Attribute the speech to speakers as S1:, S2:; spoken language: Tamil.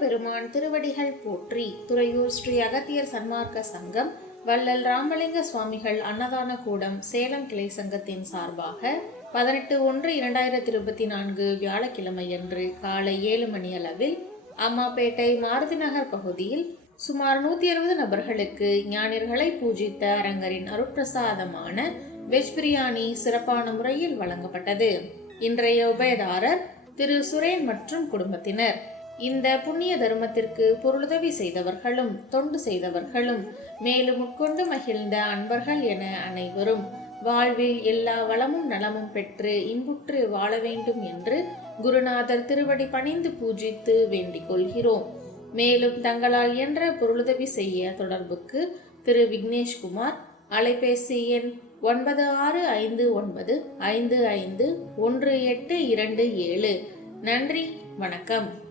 S1: முருகப்பெருமான் திருவடிகள் போற்றி துறையூர் ஸ்ரீ அகத்தியர் சன்மார்க்க சங்கம் வள்ளல் ராமலிங்க சுவாமிகள் அன்னதான கூடம் சேலம் கிளை சங்கத்தின் சார்பாக பதினெட்டு ஒன்று இரண்டாயிரத்தி இருபத்தி நான்கு வியாழக்கிழமையன்று காலை ஏழு மணி அளவில் அம்மாப்பேட்டை மாருதி நகர் பகுதியில் சுமார் நூற்றி அறுபது நபர்களுக்கு ஞானிகளை பூஜித்த அரங்கரின் அருட்பிரசாதமான வெஜ் பிரியாணி சிறப்பான முறையில் வழங்கப்பட்டது. இன்றைய உபயதாரர் திரு சுரேன் மற்றும் குடும்பத்தினர். இந்த புண்ணிய தர்மத்திற்கு பொருளுதவி செய்தவர்களும் தொண்டு செய்தவர்களும் மேலும் உட்கொண்டு மகிழ்ந்த அன்பர்கள் என அனைவரும் வாழ்வில் எல்லா வளமும் நலமும் பெற்று இன்புற்று வாழ வேண்டும் என்று குருநாதர் திருவடி பணிந்து பூஜித்து வேண்டிக் கொள்கிறோம். மேலும் தங்களால் என்ற பொருளுதவி செய்ய தொடர்புக்கு திரு விக்னேஷ்குமார் அலைபேசி எண் ஒன்பது ஆறு ஐந்து ஒன்பது ஐந்து ஐந்து ஒன்று எட்டு இரண்டு ஏழு. நன்றி வணக்கம்.